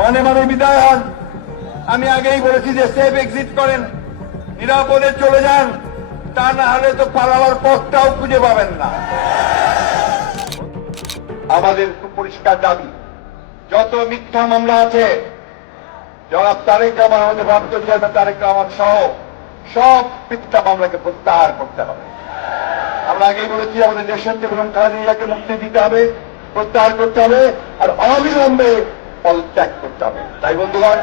মনে মনে বিদায় হন। আমি আগেই বলেছি যে সেফ এক্সিট করেন, নিরাপদে চলে যান, তা না হলে তো পালাবার পথটাও খুঁজে পাবেন না। আমাদের সুপরিষ্কার দাবি, যত মিথ্যা মামলা আছে, জনাব তারেক রহমান, আমাদের ভারপ্রাপ্ত চেয়ারম্যান তারেক রহমান সহ সব মিথ্যা মামলাকে প্রত্যাহার করতে হবে। আমরা আগেই বলেছি আমাদের দেশের থেকে খালেদা জিয়াকে মুক্তি দিতে হবে, প্রত্যাহার করতে হবে, আর অবিলম্বে পদত্যাগ করতে হবে। তাই বন্ধুগণ,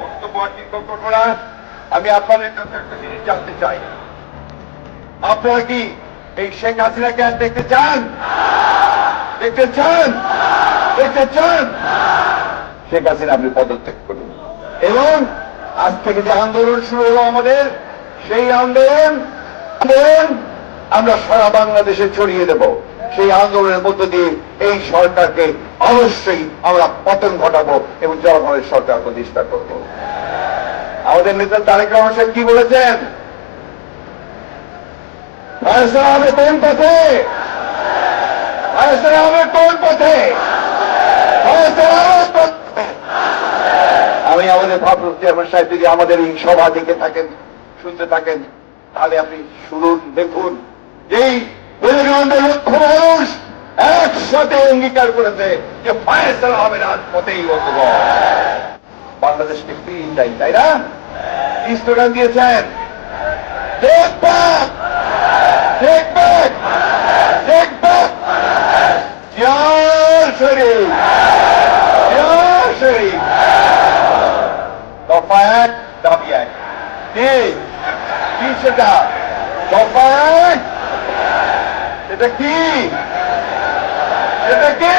বক্তব্য আর দীর্ঘ করব না। আমি আপনাদের কাছে একটা জিনিস জানতে চাই, আপনারা কি এই শেখ হাসিনাকে আর দেখতে চান? দেখতে চান? দেখতে চান? শেখ হাসিনা আপনি পদত্যাগ করুন, এবং আজ থেকে যে আন্দোলন শুরু হলো আমাদের, সেই আন্দোলন আমরা সারা বাংলাদেশে ছড়িয়ে দেব। সেই আন্দোলনের মধ্য দিয়ে এই সরকারকে অবশ্যই আমরা পতন ঘটাবো এবং জনগণের সরকার প্রতিষ্ঠা করব। আমাদের নেতা তারেক রহমান সাহেব কি বলেছেন? ফয়সালা হবে কোন পথে? ফয়সালা হবে কোন পথে? ফয়সালা হবে কোন পথে? আমি আমাদের ভারপ্রাপ্ত চেয়ারম্যান সাহেব যদি আমাদের এই সভা দেখে থাকেন, শুনতে থাকেন, তাহলে আপনি শুনুন, দেখুন, এই বেলগ্রামের লক্ষ মানুষ একসাথে অঙ্গীকার করেছে যে ফয়সালা হবে রাজপথেই। বন্ধুগণ, বাংলাদেশকে ফিরিয়ে চাই, তাই না? কি স্লোগান দিয়েছেন? Take back! Take back! Take back! Yar Sharif! Yar Sharif! দফা এক, দাবি এক। কি সেটা? দফা এক, এটা কি? এটা কি?